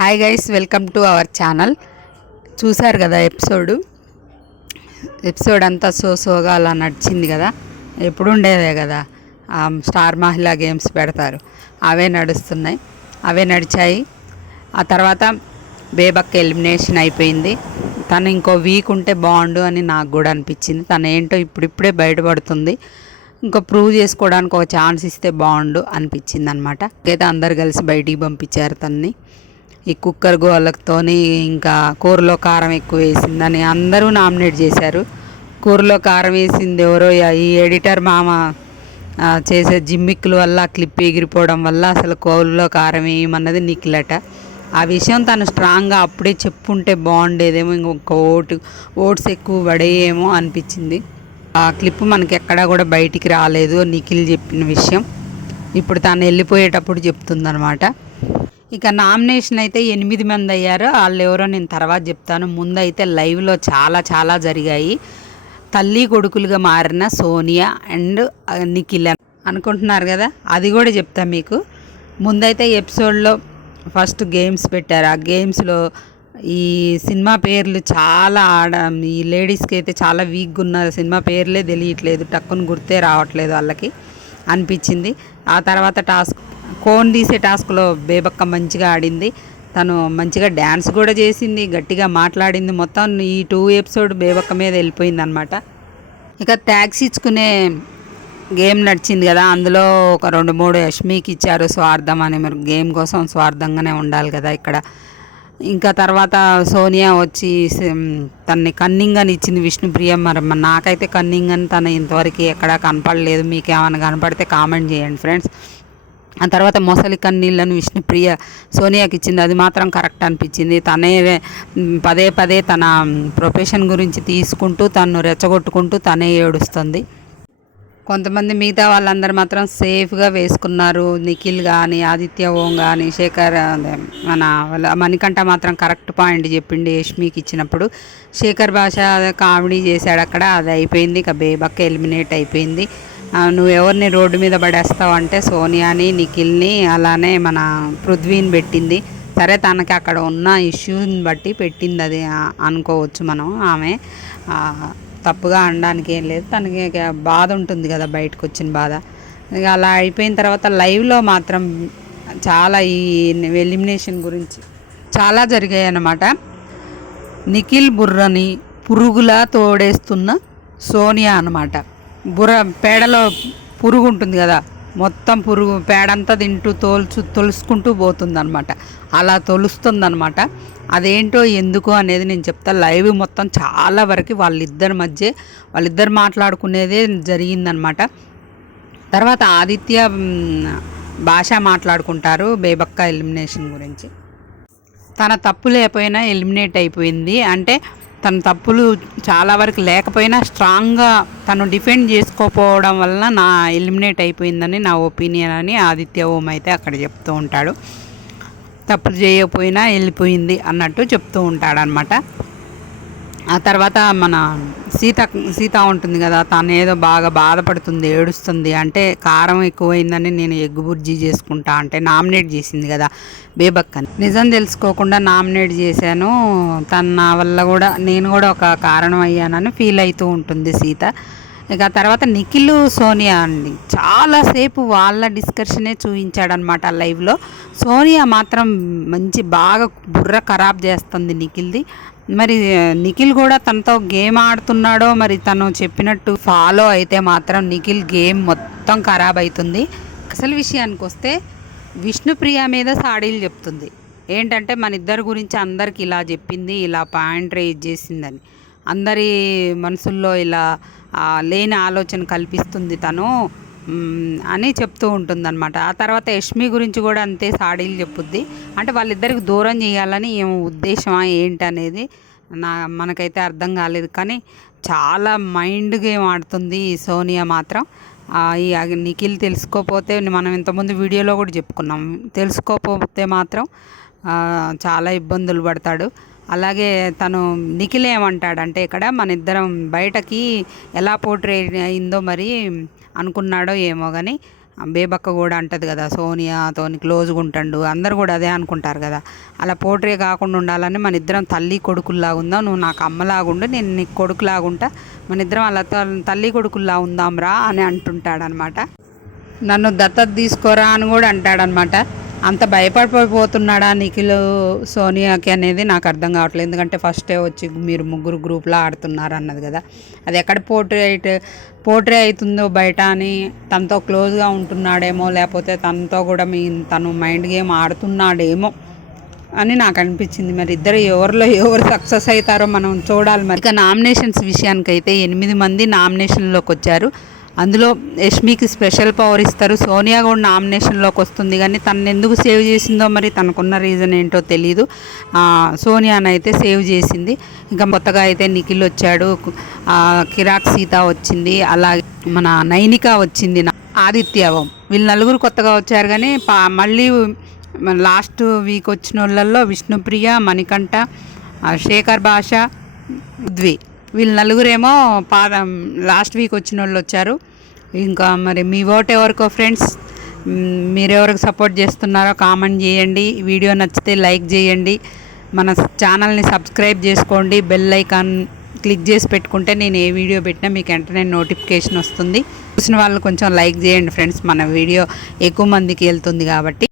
Hi guys, welcome to our channel. చూశారు కదా episode అంతా సోగా అలా నడిచింది కదా. ఎప్పుడు ఉండేదే కదా, స్టార్ మహిళా గేమ్స్ పెడతారు, అవే నడుస్తున్నాయి, అవే నడిచాయి. ఆ తర్వాత బేబక్క ఎలిమినేషన్ అయిపోయింది. తను ఇంకో వీక్ ఉంటే బాగుండు అని నాకు కూడా అనిపించింది. తను ఏంటో ఇప్పుడిప్పుడే బయటపడుతుంది, ఇంకా ప్రూవ్ చేసుకోవడానికి ఒక ఛాన్స్ ఇస్తే బాగుండు అనిపించింది అనమాట. అయితే అందరు కలిసి బయటికి పంపించారు తన్ని. ఈ కుక్కర్ గోళ్ళతోని ఇంకా కూరలో కారం ఎక్కువ వేసిందని అందరూ నామినేట్ చేశారు. కూరలో కారం వేసింది ఎవరో ఈ ఎడిటర్ మామ చేసే జిమ్మిక్కుల వల్ల క్లిప్ ఎగిరిపోవడం వల్ల అసలు కూరలో కారం వేయమన్నది నిఖిలట. ఆ విషయం తను స్ట్రాంగ్గా అప్పుడే చెప్పుంటే బాగుండేదేమో, ఇంకొక ఓట్స్ ఎక్కువ పడేయేమో అనిపించింది. ఆ క్లిప్ మనకి ఎక్కడా కూడా బయటికి రాలేదు, నిఖిల్ చెప్పిన విషయం ఇప్పుడు తను వెళ్ళిపోయేటప్పుడు చెప్తుందనమాట. ఇక నామినేషన్ అయితే 8 మంది అయ్యారు. వాళ్ళు ఎవరో నేను తర్వాత చెప్తాను. ముందైతే లైవ్లో చాలా జరిగాయి. తల్లి కొడుకులుగా మారిన సోనియా అండ్ నిఖిల్ అనుకుంటున్నారు కదా, అది కూడా చెప్తాను మీకు. ముందైతే ఎపిసోడ్లో ఫస్ట్ గేమ్స్ పెట్టారు. ఆ గేమ్స్లో ఈ సినిమా పేర్లు చాలా ఈ లేడీస్కి అయితే చాలా వీక్గా ఉన్నారు, సినిమా పేర్లే తెలియట్లేదు, టక్కుని గుర్తే రావట్లేదు వాళ్ళకి అనిపించింది. ఆ తర్వాత కోన్ తీసే టాస్క్లో బేబక్క మంచిగా ఆడింది. తను మంచిగా డ్యాన్స్ కూడా చేసింది, గట్టిగా మాట్లాడింది. మొత్తం ఈ 2 ఎపిసోడ్ బేబక్క మీద వెళ్ళిపోయింది అనమాట. ఇక ట్యాక్సీ ఇచ్చుకునే గేమ్ నడిచింది కదా, అందులో ఒక 2-3 యష్మికి ఇచ్చారు స్వార్థం అని. మరి గేమ్ కోసం స్వార్థంగానే ఉండాలి కదా ఇక్కడ. ఇంకా తర్వాత సోనియా వచ్చి తన్ని కన్నింగ్ అని ఇచ్చింది విష్ణుప్రియ. మరి నాకైతే కన్నింగ్ అని తను ఇంతవరకు ఎక్కడా కనపడలేదు. మీకు ఏమైనా కనపడితే కామెంట్ చేయండి ఫ్రెండ్స్. ఆ తర్వాత మొసలి కన్నీళ్ళను విష్ణుప్రియ సోనియాకి ఇచ్చింది, అది మాత్రం కరెక్ట్ అనిపించింది. తనే పదే తన ప్రొఫెషన్ గురించి తీసుకుంటూ తను రెచ్చగొట్టుకుంటూ తనే ఏడుస్తుంది. కొంతమంది మిగతా వాళ్ళందరూ మాత్రం సేఫ్గా వేసుకున్నారు. నిఖిల్ కానీ, ఆదిత్య ఓం కానీ, శేఖర్ మన మణికంఠ మాత్రం కరెక్ట్ పాయింట్ చెప్పిండి యష్మికి ఇచ్చినప్పుడు. శేఖర్ భాష కామెడీ చేశాడు అక్కడ, అది అయిపోయింది. ఇక బేబక్క ఎలిమినేట్ అయిపోయింది. నువ్వు ఎవరిని రోడ్డు మీద పడేస్తావు అంటే సోనియాని, నిఖిల్ని, అలానే మన పృథ్వీని పెట్టింది. సరే, తనకి అక్కడ ఉన్న ఇష్యూని బట్టి పెట్టింది, అది అనుకోవచ్చు మనం. ఆమె తప్పుగా అనడానికి ఏం లేదు, తనకి బాధ ఉంటుంది కదా, బయటకు వచ్చిన బాధ. ఇక అలా అయిపోయిన తర్వాత లైవ్లో మాత్రం చాలా ఈ ఎలిమినేషన్ గురించి చాలా జరిగాయి అన్నమాట. నిఖిల్ బుర్రని పురుగులా తోడేస్తున్న సోనియా అన్నమాట. పేడలో పురుగు ఉంటుంది కదా, మొత్తం పురుగు పేడంతా తింటూ తొలుసుకుంటూ పోతుందన్నమాట. అలా తొలుస్తుందన్నమాట. అదేంటో ఎందుకు అనేది నేను చెప్తా. లైవ్ మొత్తం చాలా వరకు వాళ్ళిద్దరు మాట్లాడుకునేదే జరిగిందనమాట. తర్వాత ఆదిత్య భాష మాట్లాడుకుంటారు బేబక్క ఎలిమినేషన్ గురించి. తన తప్పు లేకపోయినా ఎలిమినేట్ అయిపోయింది అంటే తన తప్పులు చాలా వరకు లేకపోయినా స్ట్రాంగ్గా తను డిఫెండ్ చేసుకోకపోవడం వలన నా ఎలిమినేట్ అయిపోయిందని నా ఒపీనియన్ అని ఆదిత్య ఓం అయితే అక్కడ చెప్తూ ఉంటాడు. తప్పులు చేయకపోయినా వెళ్ళిపోయింది అన్నట్టు చెప్తూ ఉంటాడనమాట. ఆ తర్వాత మన సీత ఉంటుంది కదా, తను ఏదో బాగా బాధపడుతుంది, ఏడుస్తుంది. అంటే కారం ఎక్కువైందని నేను ఎగ్గు బుర్జీ చేసుకుంటా అంటే నామినేట్ చేసింది కదా బేబక్కని. నిజం తెలుసుకోకుండా నామినేట్ చేశాను, నా వల్ల కూడా నేను కూడా ఒక కారణం అయ్యానని ఫీల్ అవుతూ ఉంటుంది సీత. ఇక తర్వాత నిఖిల్ సోనియా అండి చాలాసేపు వాళ్ళ డిస్కషనే చూపించాడనమాట లైవ్లో. సోనియా మాత్రం బాగా బుర్ర ఖరాబ్ చేస్తుంది నిఖిల్ది. మరి నిఖిల్ కూడా తనతో గేమ్ ఆడుతున్నాడో మరి తను చెప్పినట్టు ఫాలో అయితే మాత్రం నిఖిల్ గేమ్ మొత్తం ఖరాబ్ అవుతుంది. అసలు విషయానికి వస్తే విష్ణుప్రియ మీద సాడీలు చెప్తుంది. ఏంటంటే మన ఇద్దరి గురించి అందరికి ఇలా చెప్పింది, ఇలా పాయింట్ రేజ్ చేసిందని అందరి మనసుల్లో ఇలా లేని ఆలోచన కల్పిస్తుంది తను అని చెప్తూ ఉంటుందన్నమాట. ఆ తర్వాత యష్మి గురించి కూడా అంతే సాడీలు చెప్పుద్ది. అంటే వాళ్ళిద్దరికి దూరం చేయాలని ఏమో ఉద్దేశమా ఏంటనేది మనకైతే అర్థం కాలేదు. కానీ చాలా మైండ్ గేమ్ ఆడుతుంది సోనియా మాత్రం. ఈ నిఖిల్ తెలుసుకోకపోతే మనం ఇంతకుముందు వీడియోలో కూడా చెప్పుకున్నాం, తెలుసుకోకపోతే మాత్రం చాలా ఇబ్బందులు పడతాడు. అలాగే తను నిఖిల్ ఏమంటాడంటే ఇక్కడ మన ఇద్దరం బయటకి ఎలా పోర్ట్రే అయిందో మరి అనుకున్నాడో ఏమో కానీ బేబక్క కూడా అంటది కదా సోనియాతోని క్లోజ్గా ఉంటాడు, అందరు కూడా అదే అనుకుంటారు కదా. అలా పోట్రే కాకుండా ఉండాలని మన ఇద్దరం తల్లి కొడుకుల్లా ఉందాం, నువ్వు నాకు అమ్మలాగుండు, నేను నీకు కొడుకులాగుంటా, మన ఇద్దరం అలా తల్లి కొడుకుల్లా ఉందాంరా అని అంటుంటాడనమాట. నన్ను దత్తత తీసుకోరా అని కూడా అంటాడనమాట. అంత భయపడిపోతున్నాడా నిఖిల్ సోనియాకి అనేది నాకు అర్థం కావట్లేదు. ఎందుకంటే ఫస్టే వచ్చి మీరు ముగ్గురు గ్రూప్లో ఆడుతున్నారు అన్నది కదా, అది ఎక్కడ పోర్ట్రే అవుతుందో బయట అని తనతో క్లోజ్గా ఉంటున్నాడేమో, లేకపోతే తనతో కూడా తను మైండ్ గేమ్ ఆడుతున్నాడేమో అని నాకు అనిపించింది. మరి ఇద్దరు ఎవరు సక్సెస్ అవుతారో మనం చూడాలి. మరి ఇక నామినేషన్స్ విషయానికైతే 8 మంది నామినేషన్లోకి వచ్చారు. అందులో యష్మికి స్పెషల్ పవర్ ఇస్తారు. సోనియా కూడా నామినేషన్లోకి వస్తుంది, కానీ తను ఎందుకు సేవ్ చేసిందో మరి తనకున్న రీజన్ ఏంటో తెలీదు. సోనియానైతే సేవ్ చేసింది. ఇంకా కొత్తగా అయితే నిఖిల్ వచ్చాడు, కిరాక్ సీత వచ్చింది, అలాగే మన నైనిక వచ్చింది, ఆదిత్యవం, వీళ్ళు నలుగురు కొత్తగా వచ్చారు. కానీ మళ్ళీ లాస్ట్ వీక్ వచ్చిన వాళ్ళల్లో విష్ణుప్రియ, మణికంఠ, శేఖర్ భాష, ఉద్వి, వీళ్ళు నలుగురేమో లాస్ట్ వీక్ వచ్చిన వాళ్ళు వచ్చారు. ఇంకా మరి మీ ఓట్ ఎవరికో ఫ్రెండ్స్, మీరెవరికి సపోర్ట్ చేస్తున్నారో కామెంట్ చేయండి. వీడియో నచ్చితే లైక్ చేయండి, మన ఛానల్ని సబ్స్క్రైబ్ చేసుకోండి, బెల్ ఐకాన్ క్లిక్ చేసి పెట్టుకుంటే నేను ఏ వీడియో పెట్టినా మీకు వెంటనే నోటిఫికేషన్ వస్తుంది. చూసిన వాళ్ళు కొంచెం లైక్ చేయండి ఫ్రెండ్స్, మన వీడియో ఎక్కువ మందికి వెళ్తుంది కాబట్టి.